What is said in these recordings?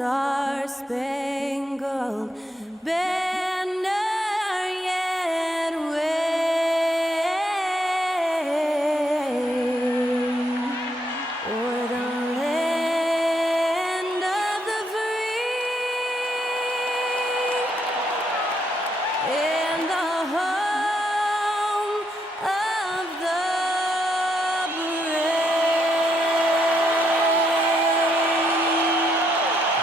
star-spangled banner yet wave o'er the land of the free and the home of the brave.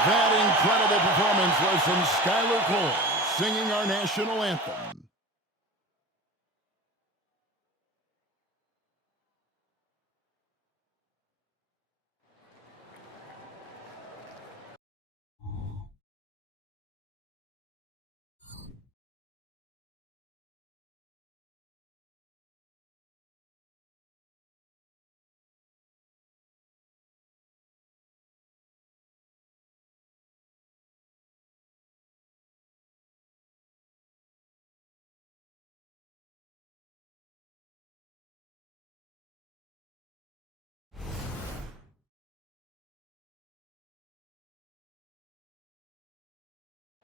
That incredible performance was from Skylar Cole, singing our national anthem.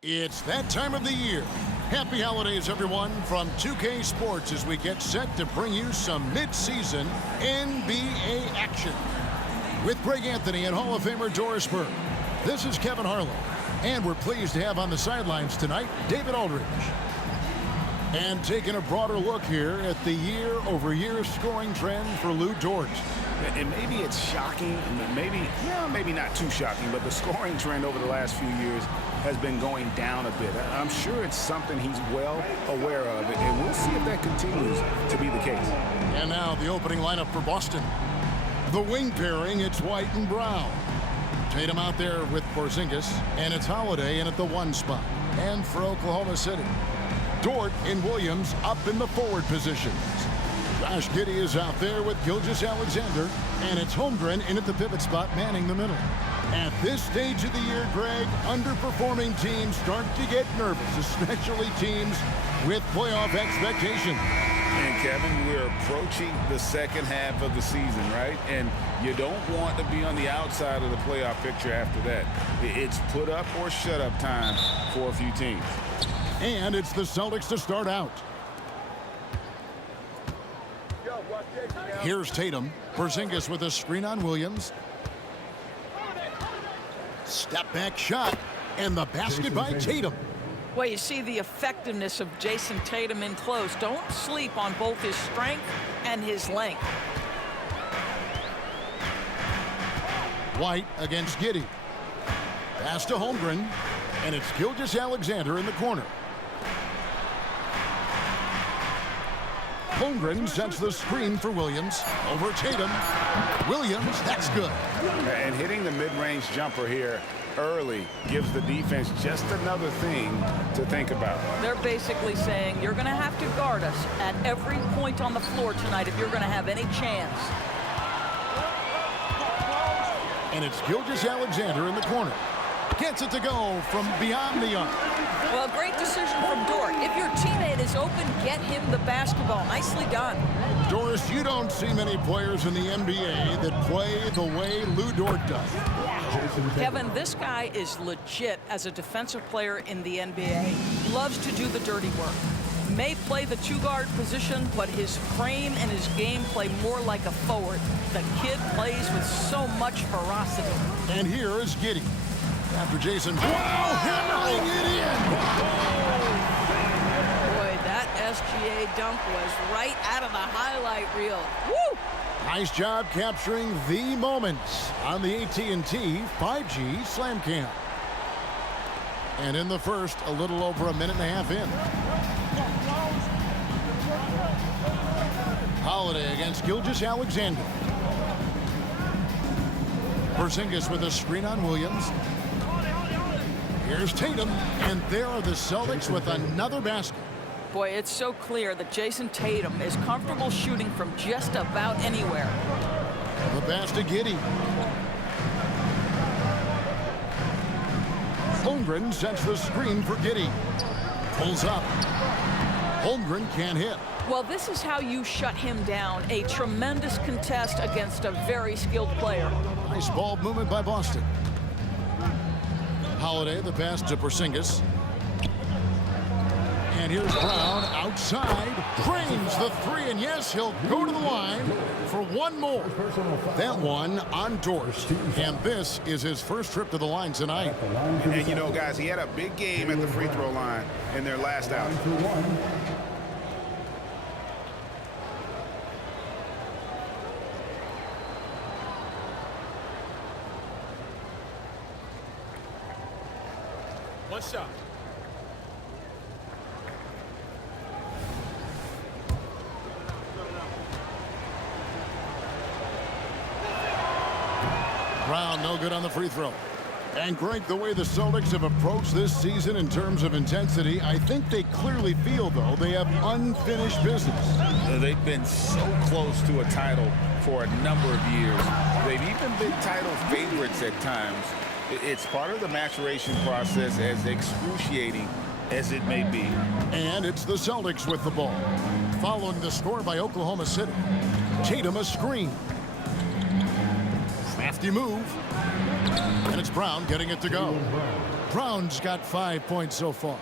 It's that time of the year. Happy holidays, everyone, from 2K Sports as we get set to bring you some mid-season NBA action. With Greg Anthony and Hall of Famer Doris Burke, this is Kevin Harlan, and we're pleased to have on the sidelines tonight David Aldridge. And taking a broader look here at the year-over-year scoring trend for Lou Dort. And maybe it's shocking, maybe not too shocking, but the scoring trend over the last few years has been going down a bit. I'm sure it's something he's well aware of, and we'll see if that continues to be the case. And now the opening lineup for Boston. The wing pairing, it's White and Brown. Tatum out there with Porzingis, and it's Holiday in at the 1 spot. And for Oklahoma City, Dort and Williams up in the forward positions. Josh Giddey is out there with Gilgeous-Alexander, and it's Holmgren in at the pivot spot, manning the middle. At this stage of the year, Greg, underperforming teams start to get nervous, especially teams with playoff expectations. And Kevin, we're approaching the second half of the season, right? And you don't want to be on the outside of the playoff picture after that. It's put up or shut up time for a few teams. And it's the Celtics to start out. Here's Tatum. Porzingis with a screen on Williams. Step back shot, and the basket by Tatum. Well, you see the effectiveness of Jason Tatum in close. Don't sleep on both his strength and his length. White against Giddey. Pass to Holmgren, and it's Gilgeous-Alexander in the corner. Holmgren sets the screen for Williams. Over Tatum. Williams, that's good. And hitting the mid-range jumper here early gives the defense just another thing to think about. They're basically saying you're going to have to guard us at every point on the floor tonight if you're going to have any chance. And it's Gilgeous-Alexander in the corner. Gets it to go from beyond the arc. Well, great decision from Dort. If your teammate is open, get him the basketball. Nicely done. Doris, you don't see many players in the NBA that play the way Lou Dort does. Kevin, this guy is legit as a defensive player in the NBA. Loves to do the dirty work. May play the 2-guard position, but his frame and his game play more like a forward. The kid plays with so much ferocity. And here is Giddey. After Jason, hammering it in. Boy, that SGA dunk was right out of the highlight reel. Woo! Nice job capturing the moments on the AT&T 5G Slam Cam. And in the first, a little over a minute and a half in. Holiday against Gilgeous-Alexander. Porzingis with a screen on Williams. Here's Tatum, and there are the Celtics with another basket. Boy, it's so clear that Jason Tatum is comfortable shooting from just about anywhere. The pass to Giddey. Holmgren sets the screen for Giddey. Pulls up. Holmgren can't hit. Well, this is how you shut him down. A tremendous contest against a very skilled player. Nice ball movement by Boston. Holiday, the pass to Porzingis. And here's Brown outside, drains the three, and yes, he'll go to the line for one more. That one on Dort, and this is his first trip to the line tonight. And you know, guys, he had a big game at the free throw line in their last outing. One shot. Brown no good on the free throw. And Greg, the way the Celtics have approached this season in terms of intensity, I think they clearly feel, though, they have unfinished business. They've been so close to a title for a number of years. They've even been title favorites at times. It's part of the maturation process, as excruciating as it may be. And it's the Celtics with the ball. Following the score by Oklahoma City. Tatum a screen. Crafty move. And it's Brown getting it to go. Brown's got 5 points so far.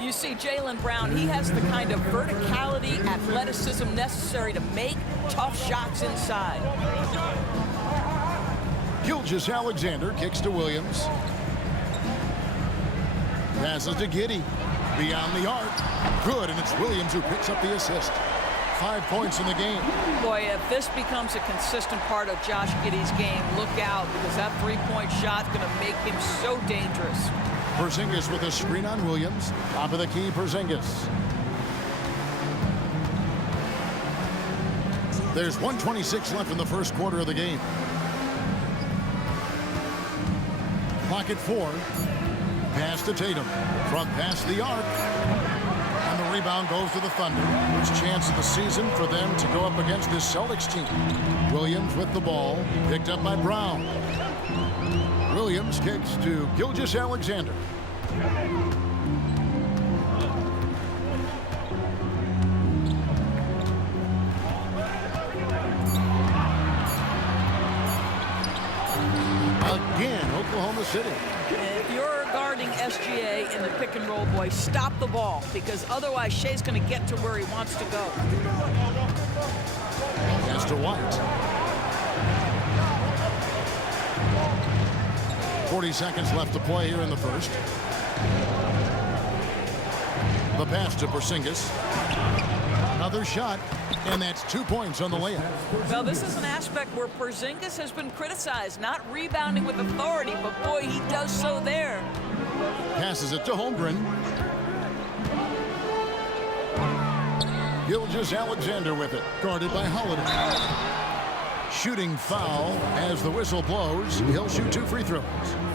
You see Jaylen Brown, he has the kind of verticality, athleticism necessary to make tough shots inside. Gilgeous-Alexander kicks to Williams. Passes to Giddey. Beyond the arc. Good, and it's Williams who picks up the assist. 5 points in the game. Boy, if this becomes a consistent part of Josh Giddey's game, look out, because that three-point shot's going to make him so dangerous. Porzingis with a screen on Williams. Top of the key, Porzingis. There's 1:26 left in the first quarter of the game. Clock at 4. Pass to Tatum. From past the arc. And the rebound goes to the Thunder. First chance of the season for them to go up against this Celtics team. Williams with the ball. Picked up by Brown. Williams kicks to Gilgeous-Alexander. Again, Oklahoma City. If you're guarding SGA in the pick and roll, boy, stop the ball, because otherwise Shea's going to get to where he wants to go. Pass to White. 40 seconds left to play here in the first. The pass to Porzingis. Another shot, and that's 2 points on the layup. Well, this is an aspect where Porzingis has been criticized, not rebounding with authority, but boy, he does so there. Passes it to Holmgren. Gilgeous-Alexander with it, guarded by Holiday. Shooting foul as the whistle blows. He'll shoot 2 free throws.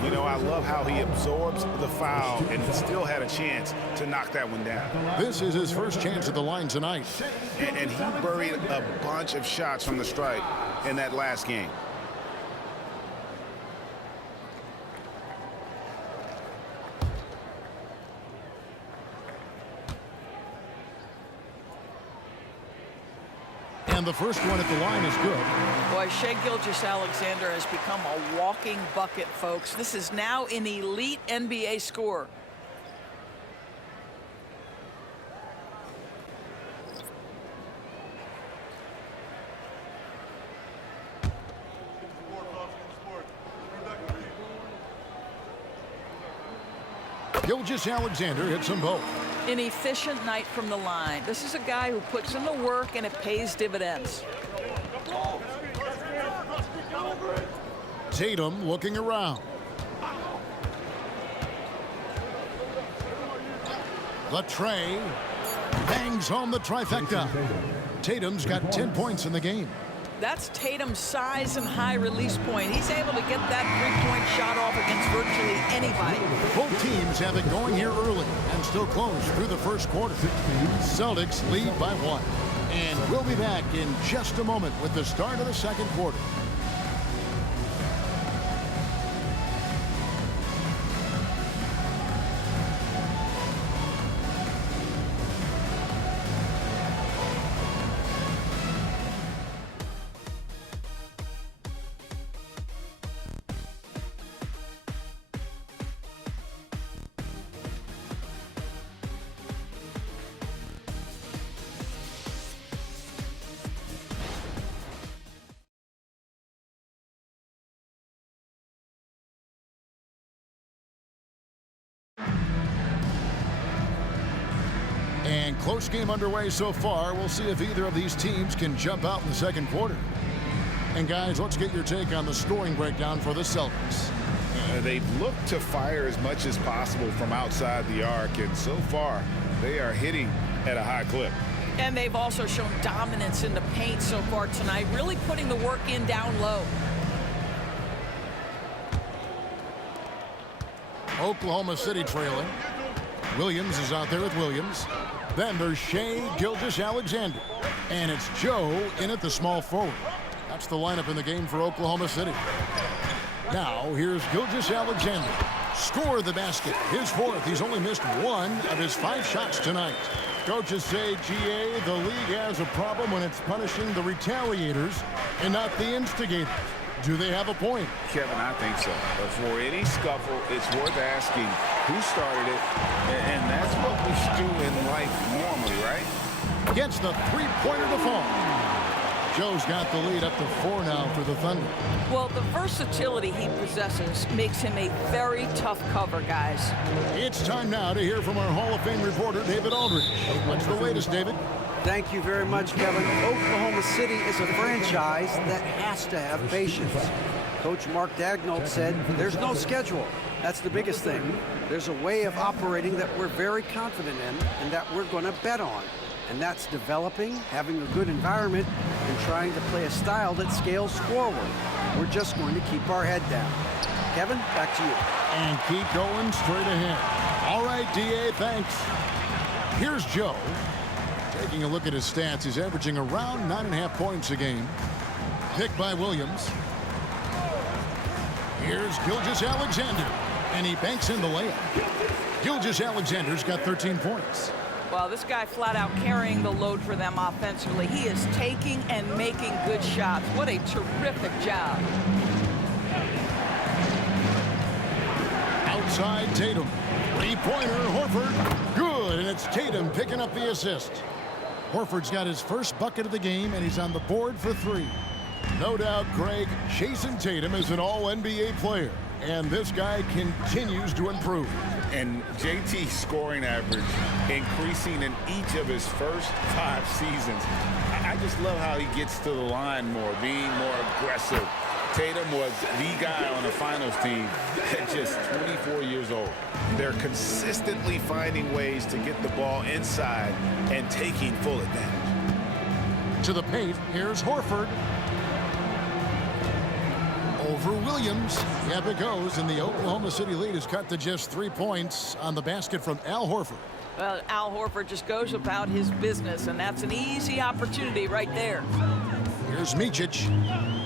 You know, I love how he absorbs the foul and still had a chance to knock that one down. This is his first chance at the line tonight. And he buried a bunch of shots from the stripe in that last game. And the first one at the line is good. Boy, Shai Gilgeous-Alexander has become a walking bucket, folks. This is now an elite NBA scorer. Gilgeous-Alexander hits them both. An efficient night from the line. This is a guy who puts in the work and it pays dividends. Tatum looking around. The tray bangs home the trifecta. Tatum's got 10 points in the game. That's Tatum's size and high release point. He's able to get that three-point shot off against virtually anybody. Both teams have it going here early and still close through the first quarter. Celtics lead by 1. And we'll be back in just a moment with the start of the second quarter. And close game underway so far. We'll see if either of these teams can jump out in the second quarter. And guys, let's get your take on the scoring breakdown for the Celtics. They've looked to fire as much as possible from outside the arc, and so far they are hitting at a high clip. And they've also shown dominance in the paint so far tonight, really putting the work in down low. Oklahoma City trailing. Williams is out there with Williams. Then there's Shai Gilgeous-Alexander. And it's Joe in at the small forward. That's the lineup in the game for Oklahoma City. Now, here's Gilgeous-Alexander. Score the basket. His fourth. He's only missed one of his 5 shots tonight. Coaches say, GA, the league has a problem when it's punishing the retaliators and not the instigators. Do they have a point? Kevin, I think so. But for any scuffle, it's worth asking who started it, and that's what we do in life normally, right? Gets the three-pointer to fall. Joe's got the lead up to 4 now for the Thunder. Well, the versatility he possesses makes him a very tough cover, guys. It's time now to hear from our Hall of Fame reporter, David Aldridge. What's the latest, David? Thank you very much, Kevin. Oklahoma City is a franchise that has to have patience. Coach Mark Daigneault said there's no schedule. That's the biggest thing. There's a way of operating that we're very confident in and that we're going to bet on. And that's developing, having a good environment, and trying to play a style that scales forward. We're just going to keep our head down. Kevin, back to you. And keep going straight ahead. All right, DA, thanks. Here's Joe. Taking a look at his stats, he's averaging around 9.5 points a game. Picked by Williams. Here's Gilgeous-Alexander. And he banks in the layup. Gilgeous-Alexander's got 13 points. Well, this guy flat out carrying the load for them offensively. He is taking and making good shots. What a terrific job. Outside Tatum. Three-pointer, Horford. Good, and it's Tatum picking up the assist. Horford's got his first bucket of the game, and he's on the board for 3. No doubt, Greg, Jason Tatum is an all-NBA player, and this guy continues to improve. And JT's scoring average increasing in each of his first 5 seasons. I just love how he gets to the line more, being more aggressive. Tatum was the guy on the finals team at just 24 years old. They're consistently finding ways to get the ball inside and taking full advantage. To the paint, here's Horford. Over Williams. Yep, it goes, and the Oklahoma City lead is cut to just 3 points on the basket from Al Horford. Well, Al Horford just goes about his business, and that's an easy opportunity right there. Here's Micic,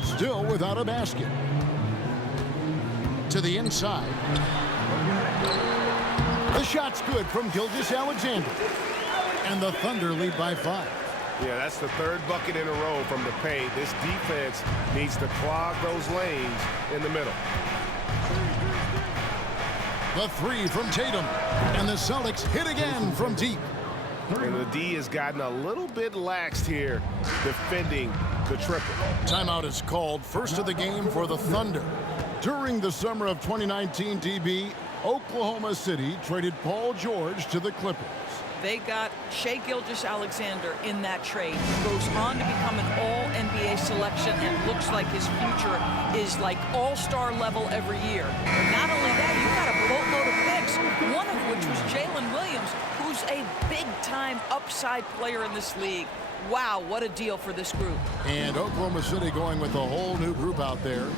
still without a basket. To the inside. The shot's good from Gilgeous-Alexander. And the Thunder lead by 5. Yeah, that's the 3rd bucket in a row from the paint. This defense needs to clog those lanes in the middle. The 3 from Tatum. And the Celtics hit again from deep. And the D has gotten a little bit laxed here defending the triple. Timeout is called. First of the game for the Thunder. During the summer of 2019, DB, Oklahoma City traded Paul George to the Clippers. They got Shai Gilgeous-Alexander in that trade. He goes on to become an all-NBA selection and looks like his future is like all-star level every year. Not only that, you got a boatload of picks, one of which was Jalen Williams, who's a big-time upside player in this league. Wow, what a deal for this group. And Oklahoma City going with a whole new group out there.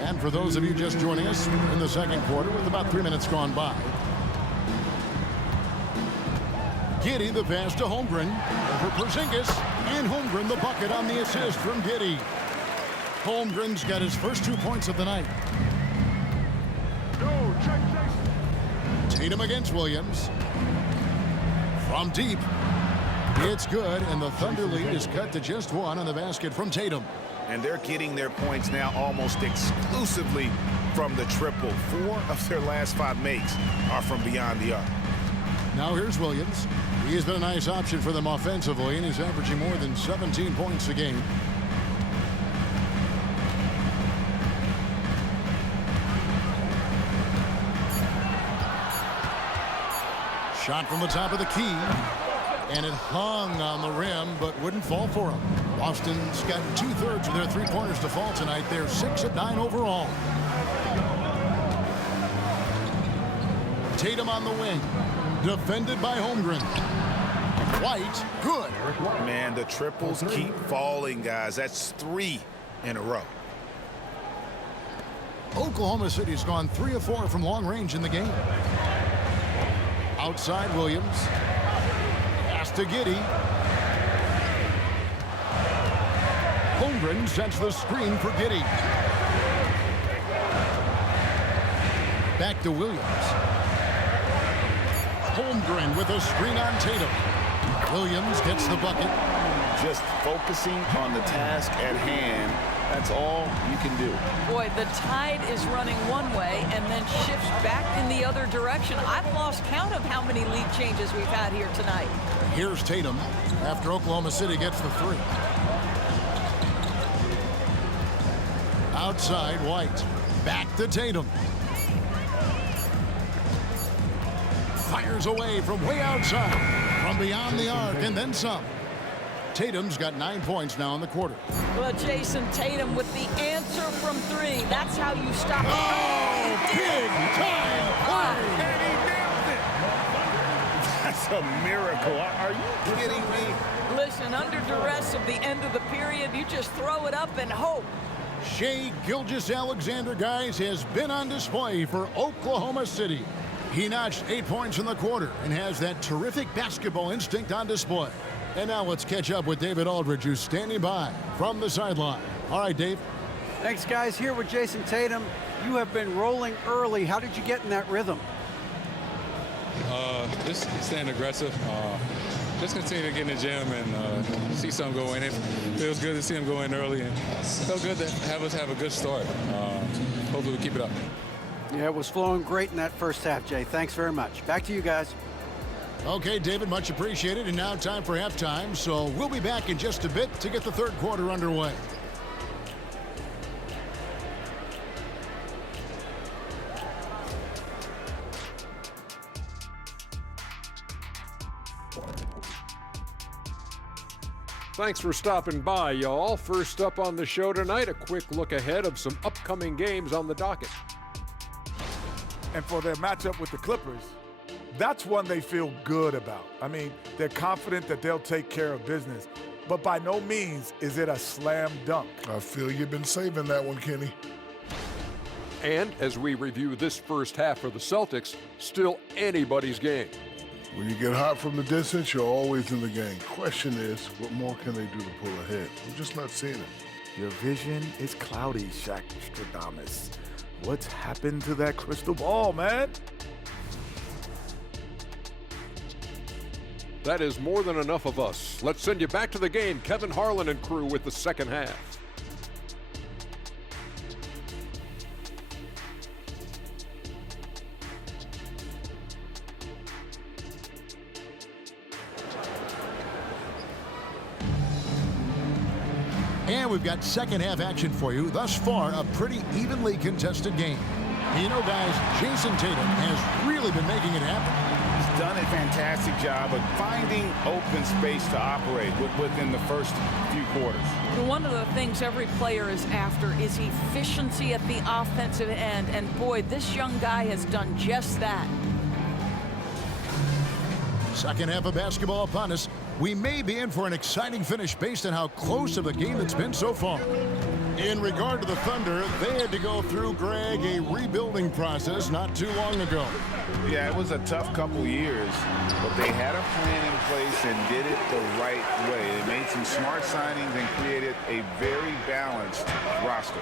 And for those of you just joining us in the second quarter with about 3 minutes gone by. Giddey the pass to Holmgren over Porzingis, and Holmgren the bucket on the assist from Giddey. Holmgren's got his first 2 points of the night. Tatum against Williams. From deep. It's good, and the Thunder lead is cut to just 1 on the basket from Tatum. And they're getting their points now almost exclusively from the triple. 4 of their last 5 makes are from beyond the arc. Now here's Williams. He's been a nice option for them offensively, and he's averaging more than 17 points a game. Shot from the top of the key. And it hung on the rim, but wouldn't fall for him. Boston's got 2/3 of their three-pointers to fall tonight. They're 6 of 9 overall. Tatum on the wing. Defended by Holmgren. White, good. Man, the triples keep falling, guys. That's 3 in a row. Oklahoma City's gone 3 of 4 from long range in the game. Outside Williams. Pass to Giddey. Holmgren sends the screen for Giddey. Back to Williams. Holmgren with a screen on Tatum. Williams gets the bucket. Just focusing on the task at hand. That's all you can do. Boy, the tide is running one way and then shifts back in the other direction. I've lost count of how many lead changes we've had here tonight. Here's Tatum after Oklahoma City gets the 3. Outside White. Back to Tatum. Fires away from way outside. From beyond the arc and then some. Tatum's got 9 points now in the quarter. Well, Jason Tatum with the answer from 3. That's how you stop. Oh, big time play! And he nailed it. That's a miracle. Are you kidding me? Listen, under duress of the end of the period, you just throw it up and hope. Shai Gilgeous-Alexander, guys, has been on display for Oklahoma City. He notched 8 points in the quarter and has that terrific basketball instinct on display. And now let's catch up with David Aldridge, who's standing by from the sideline. All right, Dave. Thanks, guys. Here with Jason Tatum. You have been rolling early. How did you get in that rhythm? Just staying aggressive. Just continue to get in the gym and see some go in. It feels good to see him go in early, and felt good to have us have a good start. Hopefully we keep it up. Yeah, it was flowing great in that first half, Jay. Thanks very much. Back to you guys. Okay, David, much appreciated. And now time for halftime. So we'll be back in just a bit to get the third quarter underway. Thanks for stopping by, y'all. First up on the show tonight, a quick look ahead of some upcoming games on the docket. And for their matchup with the Clippers, that's one they feel good about. I mean, they're confident that they'll take care of business, but by no means is it a slam dunk. I feel you've been saving that one, Kenny. And as we review this first half for the Celtics, still anybody's game. When you get hot from the distance, you're always in the game. Question is, what more can they do to pull ahead? We're just not seeing it. Your vision is cloudy, Shaq Stradamus. What's happened to that crystal ball, man? That is more than enough of us. Let's send you back to the game, Kevin Harlan and crew with the second half. And we've got second half action for you. Thus far, a pretty evenly contested game. You know, guys, Jason Tatum has really been making it happen. He's done a fantastic job of finding open space to operate within the first few quarters. One of the things every player is after is efficiency at the offensive end. And boy, this young guy has done just that. Second half of basketball upon us. We may be in for an exciting finish based on how close of a game it's been so far. In regard to the Thunder, they had to go through, Greg, a rebuilding process not too long ago. Yeah, it was a tough couple years, but they had a plan in place and did it the right way. They made some smart signings and created a very balanced roster.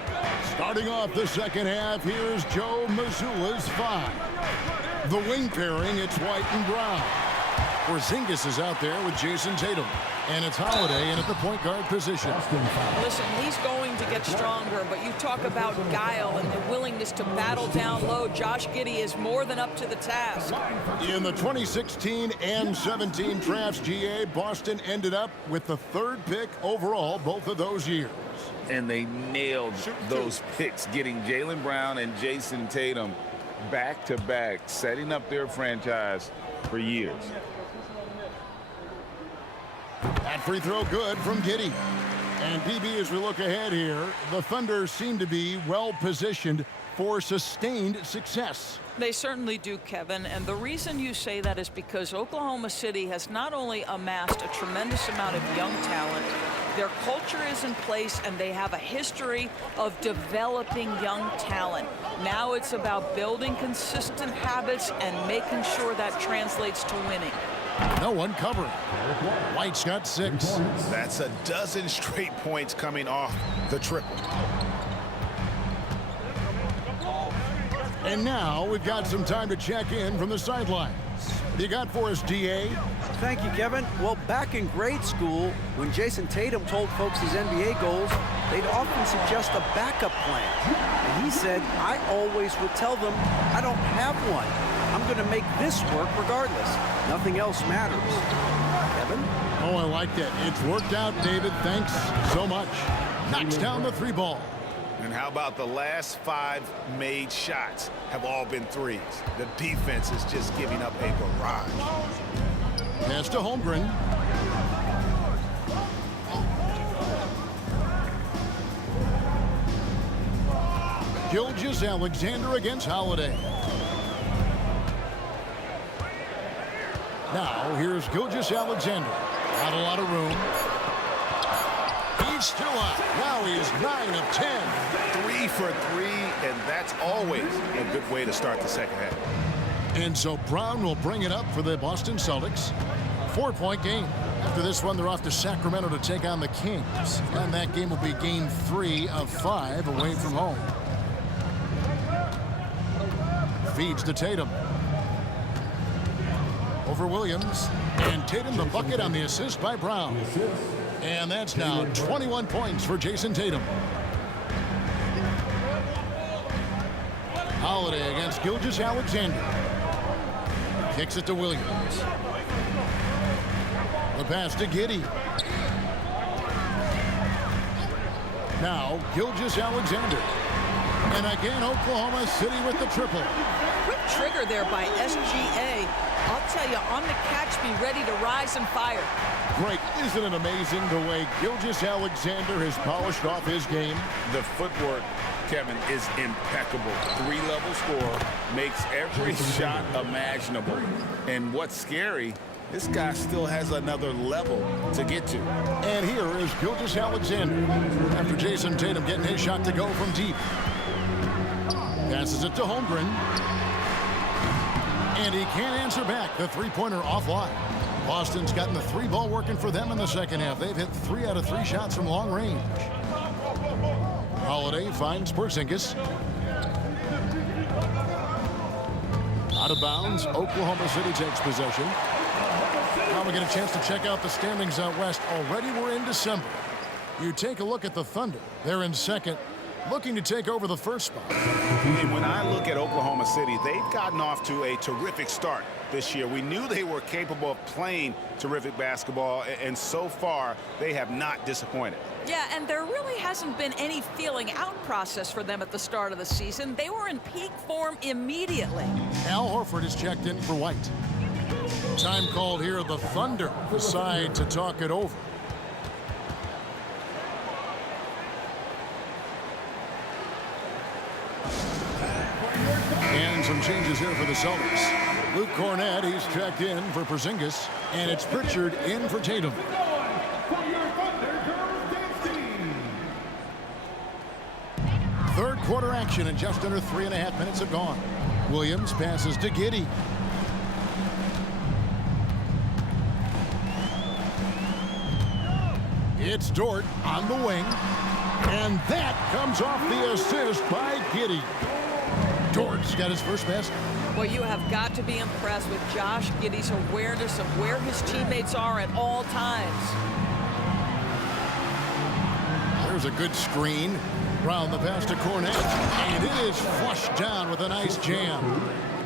Starting off the second half, here's Joe Mazzulla's 5. The wing pairing, it's White and Brown. Porzingis is out there with Jason Tatum. And it's Holiday in at the point guard position. Listen, he's going to get stronger, but you talk about guile and the willingness to battle down low. Josh Giddey is more than up to the task. In the 2016 and 17 drafts, GA, Boston ended up with the third pick overall both of those years. And they nailed those picks, getting Jaylen Brown and Jason Tatum back-to-back, setting up their franchise for years. That free throw good from Giddey. And DB, as we look ahead here, the Thunder seem to be well positioned for sustained success. They certainly do, Kevin, and the reason you say that is because Oklahoma City has not only amassed a tremendous amount of young talent, their culture is in place and they have a history of developing young talent. Now it's about building consistent habits and making sure that translates to winning. No one covering. White's got 6. That's a dozen straight points coming off the triple. And now we've got some time to check in from the sidelines. You got for us, DA? Thank you, Kevin. Well, back in grade school, when Jason Tatum told folks his NBA goals, they'd often suggest a backup plan. And he said, I always would tell them, I don't have one. I'm going to make this work regardless. Nothing else matters. Kevin? Oh, I like that. It's worked out, David. Thanks so much. Knocks down the 3 ball. And how about the last 5 made shots have all been threes? The defense is just giving up a barrage. Pass to Holmgren. Gilgeous-Alexander against Holiday. Now, here's Gilgeous-Alexander. Not a lot of room. He's still up. Now he is 9 of 10. 3 for 3, and that's always a good way to start the second half. And so Brown will bring it up for the Boston Celtics. 4-point game. After this one, they're off to Sacramento to take on the Kings. And that game will be game 3 of 5 away from home. Feeds to Tatum. Over Williams. And Tatum the bucket on the assist by Brown. And that's now 21 points for Jason Tatum. Holiday against Gilgeous-Alexander. Kicks it to Williams. The pass to Giddey. Now Gilgeous-Alexander. And again Oklahoma City with the triple. Quick trigger there by SGA. I'll tell you, on the catch, be ready to rise and fire. Great. Isn't it amazing the way Gilgeous-Alexander has polished off his game? The footwork, Kevin, is impeccable. 3-level score, makes every shot imaginable. And what's scary, this guy still has another level to get to. And here is Gilgeous-Alexander after Jason Tatum getting his shot to go from deep. Passes it to Holmgren. And he can't answer back. The 3-pointer offline. Boston's gotten the 3-ball working for them in the second half. They've hit 3 out of 3 shots from long range. Holiday finds Porzingis. Out of bounds. Oklahoma City takes possession. Now we get a chance to check out the standings out west. Already we're in December. You take a look at the Thunder. They're in second, looking to take over the first spot. And when I look at Oklahoma City, they've gotten off to a terrific start this year. We knew they were capable of playing terrific basketball, and so far they have not disappointed. Yeah, and there really hasn't been any feeling out process for them at the start of the season. They were in peak form immediately. Al Horford is checked in for White. Time called here. The Thunder decide to talk it over. And some changes here for the Celtics. Luke Cornett, he's checked in for Porzingis. And it's Pritchard in for Tatum. Third quarter action, and just under 3.5 minutes have gone. Williams passes to Giddey. It's Dort on the wing. And that comes off the assist by Giddey. Dort's got his first basket. Well, you have got to be impressed with Josh Giddey's awareness of where his teammates are at all times. There's a good screen. Round the pass to Cornett. And it is flushed down with a nice jam.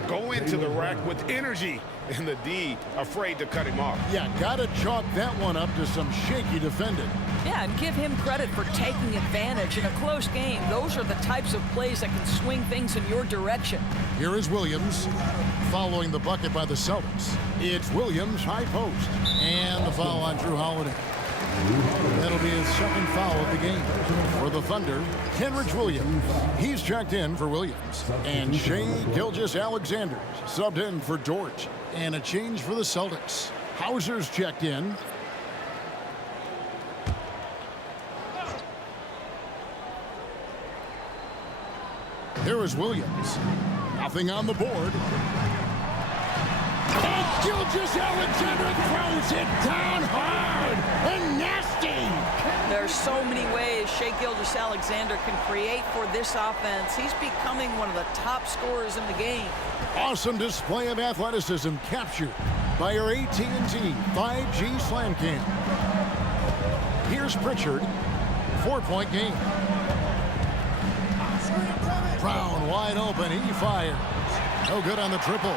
go into the rack with energy, and the D afraid to cut him off. Yeah, gotta chalk that one up to some shaky defending. Yeah, and give him credit for taking advantage in a close game. Those are the types of plays that can swing things in your direction. Here is Williams following the bucket by the Celtics. It's Williams, high post, and the foul on Drew Holiday. That'll be his second foul of the game. For the Thunder, Kenrich Williams. He's checked in for Williams. And Shai Gilgeous-Alexander subbed in for George. And a change for the Celtics. Hauser's checked in. There is Williams. Nothing on the board. And Gilgeous-Alexander throws it down hard and nasty. There's so many ways Shai Gilgeous-Alexander can create for this offense. He's becoming one of the top scorers in the game. Awesome display of athleticism captured by our AT&T 5G Slam Cam. Here's Pritchard. 4-point game. Brown wide open. He fires. No good on the triple.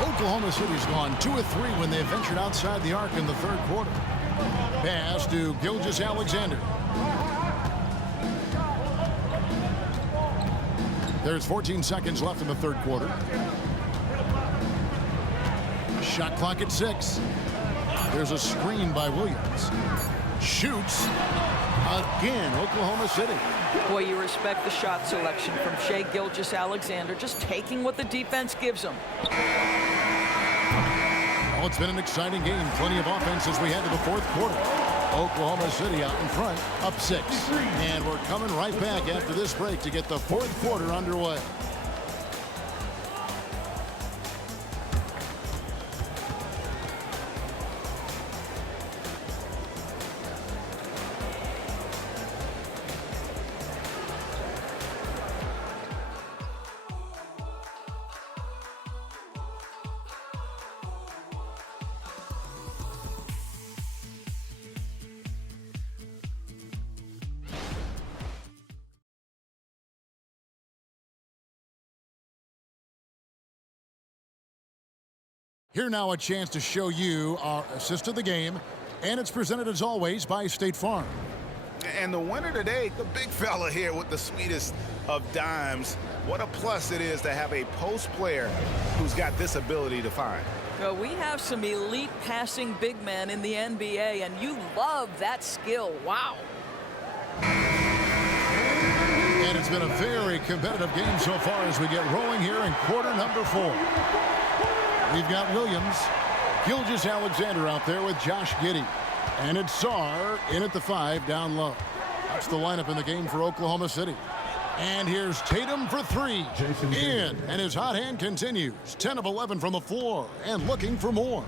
Oklahoma City's gone 2 of 3 when they ventured outside the arc in the third quarter. Pass to Gilgeous-Alexander. There's 14 seconds left in the third quarter. Shot clock at 6. There's a screen by Williams. Shoots. Again, Oklahoma City. Boy, you respect the shot selection from Shai Gilgeous-Alexander, just taking what the defense gives him. Well, it's been an exciting game. Plenty of offense as we head to the fourth quarter. Oklahoma City out in front, up 6. And we're coming right back after this break to get the fourth quarter underway. Here now a chance to show you our assist of the game, and it's presented as always by State Farm. And the winner today, the big fella here with the sweetest of dimes. What a plus it is to have a post player who's got this ability to find. Well, we have some elite passing big men in the NBA, and you love that skill. Wow. And it's been a very competitive game so far as we get rolling here in quarter number 4. We've got Williams, Gilgeous-Alexander out there with Josh Giddey. And it's Sarr in at the 5 down low. That's the lineup in the game for Oklahoma City. And here's Tatum for 3. In, and his hot hand continues. 10 of 11 from the floor and looking for more.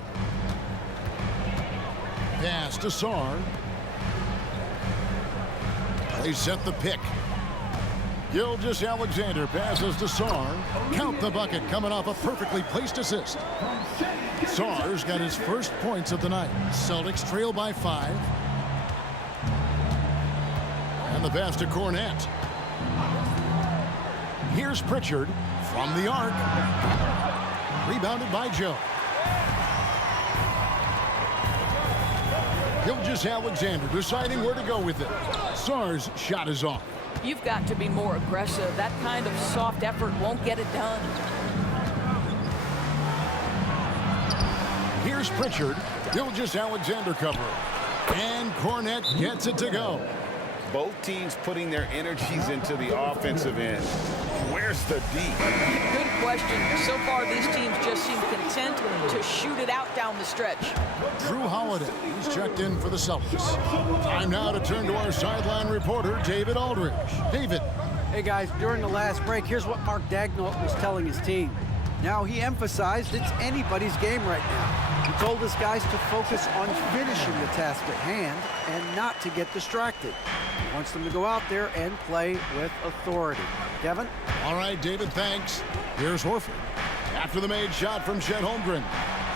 Pass to Sarr. They set the pick. Gilgeous-Alexander passes to Sarr. Count the bucket coming off a perfectly placed assist. Sarr's got his first points of the night. Celtics trail by 5. And the pass to Cornette. Here's Pritchard from the arc. Rebounded by Joe. Gilgeous-Alexander deciding where to go with it. Sarr's shot is off. You've got to be more aggressive. That kind of soft effort won't get it done. Here's Pritchard. Gilgeous-Alexander covering. And Cornette gets it to go. Both teams putting their energies into the offensive end. Where's the D? Good question. So far, these teams just seem content to shoot it out down the stretch. Drew Holiday, he's checked in for the Celtics. Time now to turn to our sideline reporter, David Aldridge. David. Hey, guys, during the last break, here's what Mark Daigneault was telling his team. Now, he emphasized it's anybody's game right now. He told his guys to focus on finishing the task at hand and not to get distracted. He wants them to go out there and play with authority. Kevin? All right, David, thanks. Here's Horford. After the made shot from Chet Holmgren.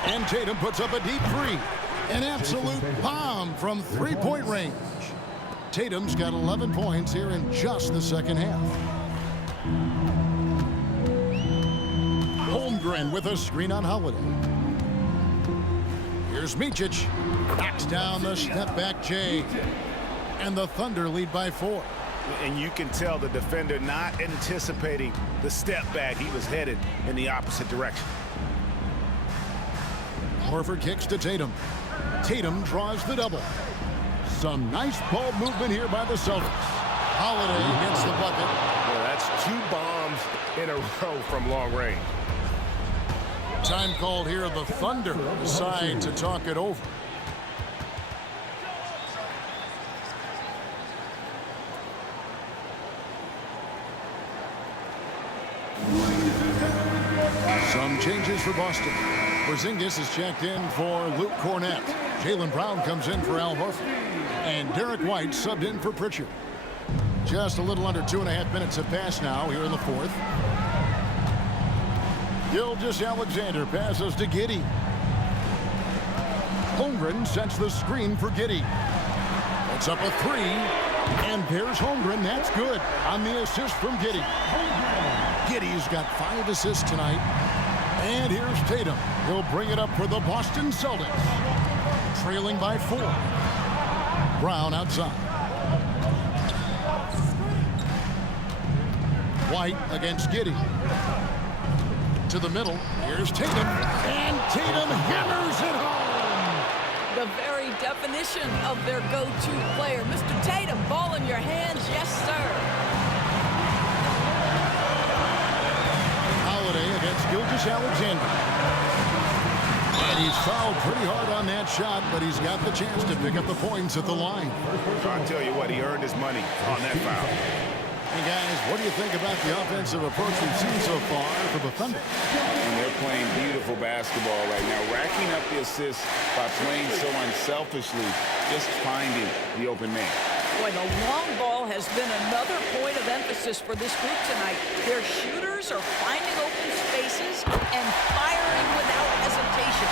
And Tatum puts up a deep 3. An absolute bomb from three-point range. Tatum's got 11 points here in just the second half. Holmgren Holmgren with a screen on Holiday. Here's Micic. Knocks down the step-back J. And the Thunder lead by 4. And you can tell the defender not anticipating the step back. He was headed in the opposite direction. Horford kicks to Tatum. Tatum draws the double. Some nice ball movement here by the Celtics. Holiday gets the bucket. Well, that's 2 bombs in a row from long range. Time called here. The Thunder decide to talk it over. Some changes for Boston. Porzingis is checked in for Luke Cornett. Jaylen Brown comes in for Al Horford. And Derek White subbed in for Pritchard. Just a little under 2.5 minutes have passed now here in the 4th. Gilgeous-Alexander passes to Giddey. Holmgren sets the screen for Giddey. It's up a 3. And there's Holmgren. That's good on the assist from Giddey. Giddey's got 5 assists tonight. And here's Tatum. He'll bring it up for the Boston Celtics. Trailing by 4. Brown outside. White against Giddey. To the middle. Here's Tatum. And Tatum hammers it home. The very definition of their go-to player. Mr. Tatum, ball in your hands. Yes, sir. Against Gilgeous-Alexander. And he's fouled pretty hard on that shot, but he's got the chance to pick up the points at the line. I'll tell you what, he earned his money on that foul. Hey, guys, what do you think about the offensive approach we've seen so far for the Thunder? And they're playing beautiful basketball right now, racking up the assists by playing so unselfishly, just finding the open man. Boy, the long ball has been another point of emphasis for this group tonight. Their shooters are finding open spaces and firing without hesitation.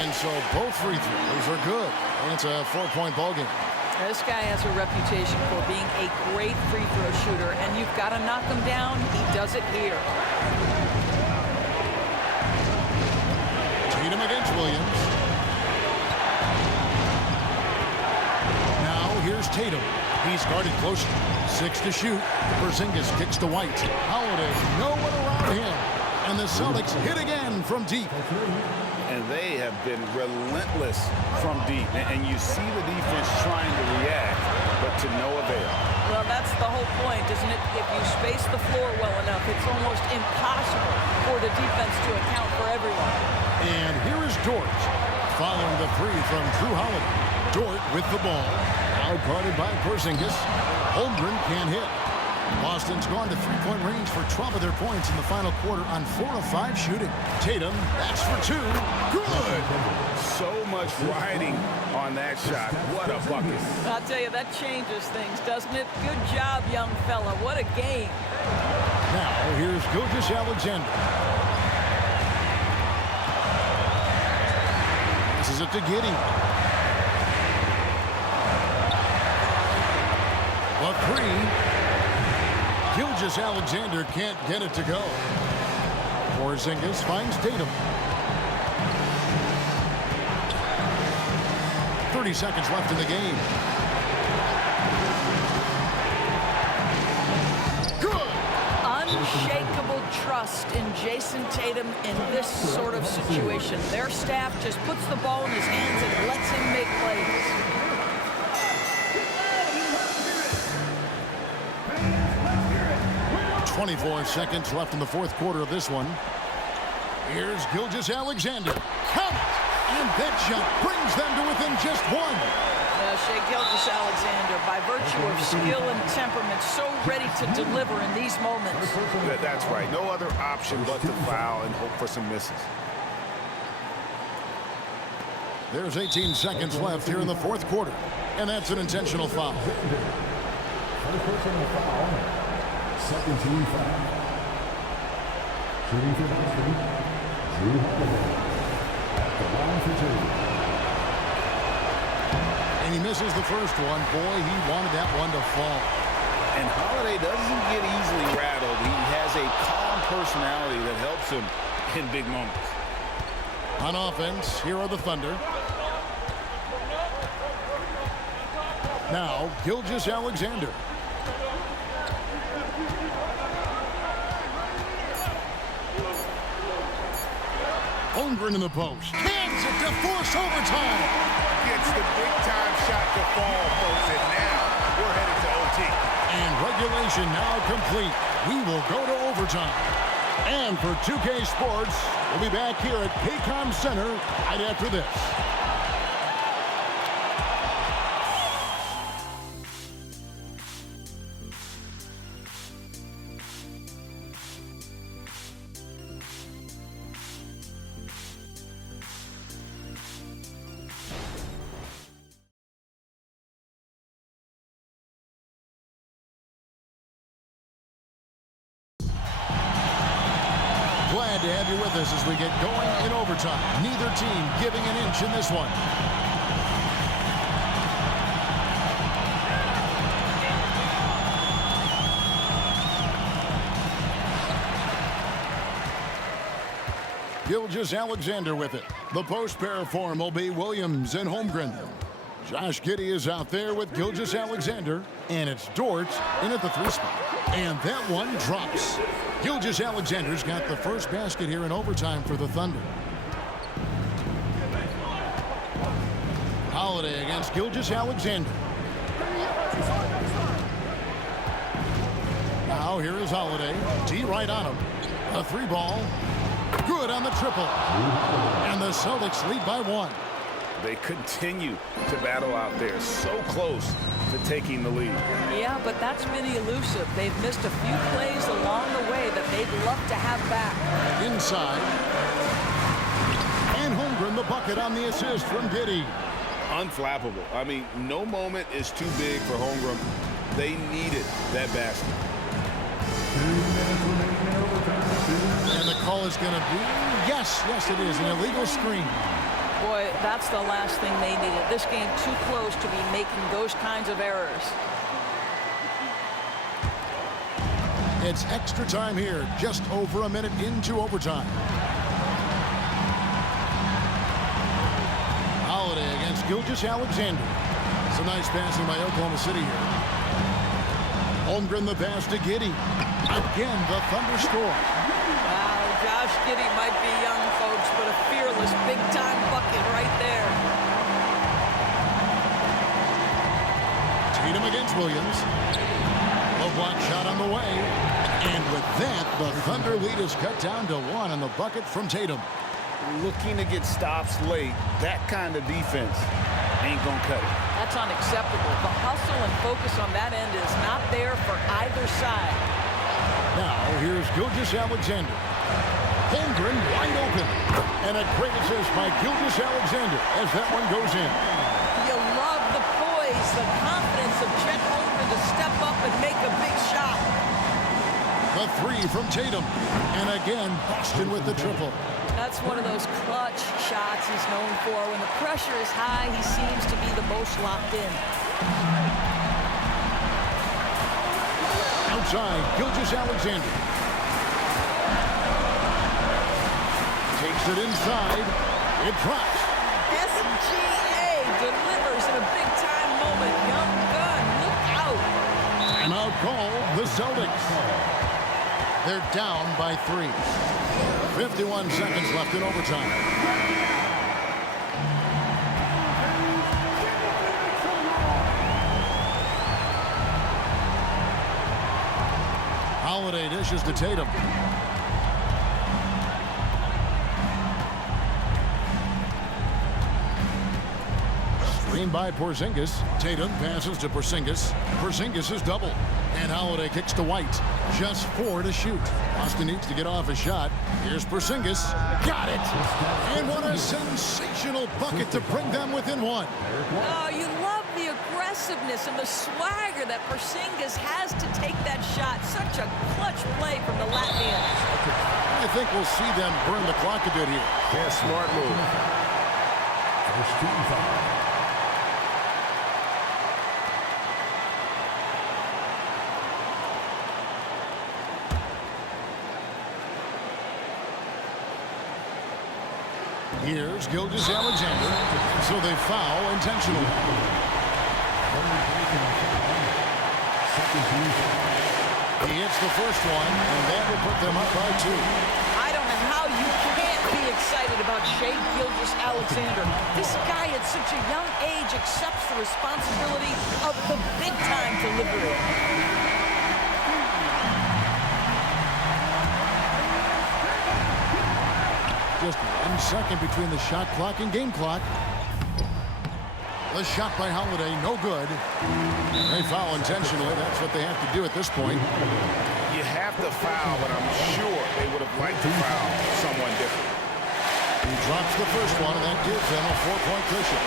And so both free throws are good. And it's a 4-point ball game. This guy has a reputation for being a great free throw shooter, and you've got to knock him down. He does it here. Tatum against Williams. Now here's Tatum. He's guarded closely. 6 to shoot. Porzingis kicks to White. Holiday, no one around him. And the Celtics hit again from deep. And they have been relentless from deep. And you see the defense trying to react, but to no avail. Well, that's the whole point, isn't it? If you space the floor well enough, it's almost impossible for the defense to account for everyone. And here is Dort following the 3 from Drew Holiday. Dort with the ball. Out guarded by Porzingis. Holmgren can't hit. Boston's gone to 3-point range for 12 of their points in the final quarter on 4 of 5 shooting. Tatum, that's for 2. Good. So much riding on that shot. What a bucket. I'll tell you, that changes things, doesn't it? Good job, young fella. What a game. Now, here's Gilgeous-Alexander. This is it to Giddey. A 3. Gilgeous-Alexander can't get it to go. Porzingis finds Tatum. 30 seconds left in the game. Good! Unshakable trust in Jason Tatum in this sort of situation. Their staff just puts the ball in his hands and lets him make plays. 24 seconds left in the 4th quarter of this one. Here's Gilgeous-Alexander. Count it! And that shot brings them to within just 1. Shai Gilgeous-Alexander, by virtue of skill and temperament, so ready to deliver in these moments. That's right. No other option but to foul and hope for some misses. There's 18 seconds left here in the 4th quarter. And that's an intentional foul. Second team foul. And he misses the first one. Boy, he wanted that one to fall. And Holiday doesn't get easily rattled. He has a calm personality that helps him in big moments. On offense, here are the Thunder. Now, Gilgeous-Alexander. Holmgren in the post. Cans it to force overtime. Gets the big-time shot to fall, folks, and now we're headed to OT. And regulation now complete. We will go to overtime. And for 2K Sports, we'll be back here at Paycom Center right after this. Glad to have you with us as we get going in overtime. Neither team giving an inch in this one. Gilgeous-Alexander with it. The post pair form will be Williams and Holmgren. Josh Giddey is out there with Gilgeous-Alexander, and it's Dort in at the 3 spot. And that one drops. Gilgeous-Alexander's got the first basket here in overtime for the Thunder. Holiday against Gilgeous-Alexander. Now here is Holiday. D right on him. A 3 ball. Good on the triple. And the Celtics lead by 1. They continue to battle out there, so close to taking the lead. Yeah, but that's been elusive. They've missed a few plays along the way that they'd love to have back. Inside. And Holmgren the bucket on the assist from Giddey. Unflappable. I mean, no moment is too big for Holmgren. They needed that basket. And the call is going to be, yes, it is, an illegal screen. Boy, that's the last thing they needed. This game too close to be making those kinds of errors. It's extra time here, just over a minute into overtime. Holiday against Gilgeous-Alexander. Some nice passing by Oklahoma City here. Holmgren the pass to Giddey. Again, the Thunder score. Wow, Josh Giddey might be young, folks, but a fearless big-time bucket right there. Tatum against Williams. A block shot on the way. And with that, the Thunder lead is cut down to 1 on the bucket from Tatum. Looking to get stops late, that kind of defense ain't gonna cut it. That's unacceptable. The hustle and focus on that end is not there for either side. Now, here's Gilgeous-Alexander. Holmgren wide open. And a great assist by Gilgeous-Alexander as that one goes in. You love the poise, the confidence of Chet Holmgren to step up and make a big shot. The 3 from Tatum. And again, Boston with the triple. That's one of those clutch shots he's known for. When the pressure is high, he seems to be the most locked in. Outside, Gilgeous-Alexander. Takes it inside. It drops. SGA delivers in a big-time moment. Young gun, look out. Timeout call, the Celtics. They're down by 3. 51 seconds left in overtime. Holiday dishes to Tatum. Screen by Porzingis. Tatum passes to Porzingis. Porzingis is double. And Holiday kicks to White. Just 4 to shoot. Boston needs to get off a shot. Here's Porzingis. Got it! And what a sensational bucket to bring them within 1. Oh, you love the aggressive aggressiveness and the swagger that Porzingis has to take that shot. Such a clutch play from the Latvian. I think we'll see them burn the clock a bit here. Yeah, smart move. First team foul. Here's Gilgeous-Alexander, so they foul intentionally. He hits the first one, and that will put them up by 2. I don't know how you can't be excited about Shai Gilgeous-Alexander. This guy at such a young age accepts the responsibility of the big-time delivery. Just 1 second between the shot clock and game clock. The shot by Holiday, no good. They foul intentionally. That's what they have to do at this point. You have to foul, but I'm sure they would have liked to foul someone different. He drops the first one, and that gives them a 4-point cushion.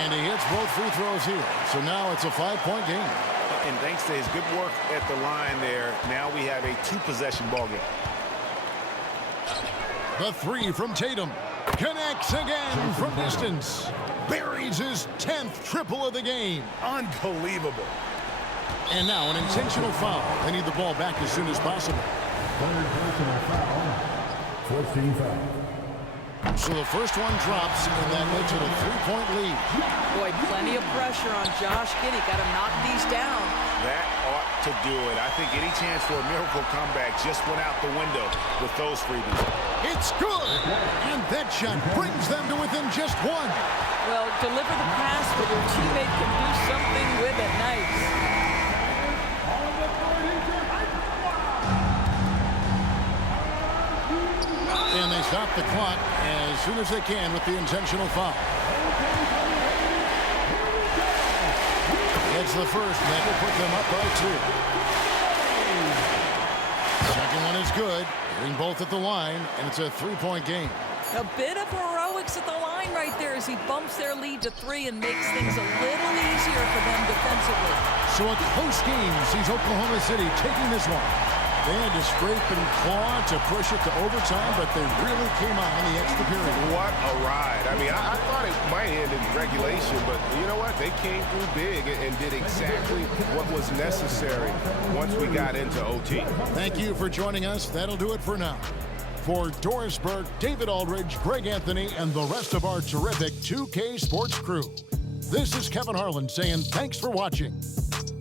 And he hits both free throws here. So now it's a 5-point game. And thanks to his good work at the line there, now we have a 2-possession ball game. The 3 from Tatum. Connects again from distance. Buries his 10th triple of the game. Unbelievable. And now an intentional foul. They need the ball back as soon as possible. Third personal foul. 14 foul. So the first one drops, and that makes it a 3-point lead. Boy, plenty of pressure on Josh Giddey. Got to knock these down. That ought to do it. I think any chance for a miracle comeback just went out the window with those freebies. It's good! And that shot brings them to within just 1. Well, deliver the pass, but your teammate can do something with it. Nice. And they stop the clock as soon as they can with the intentional foul. It's the first, and that will put them up by 2. Second one is good. Hitting both at the line, and it's a 3-point game. A bit of heroics at the line right there as he bumps their lead to 3 and makes things a little easier for them defensively. So a close game sees Oklahoma City taking this one. They had to scrape and claw to push it to overtime, but they really came out in the extra period. What a ride. I mean, I thought it might end in regulation, but you know what? They came through big and did exactly what was necessary once we got into OT. Thank you for joining us. That'll do it for now. For Doris Burke, David Aldridge, Greg Anthony, and the rest of our terrific 2K Sports crew, this is Kevin Harlan saying thanks for watching.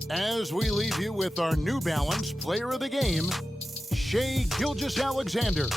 As we leave you with our New Balance Player of the Game, Shai Gilgeous-Alexander.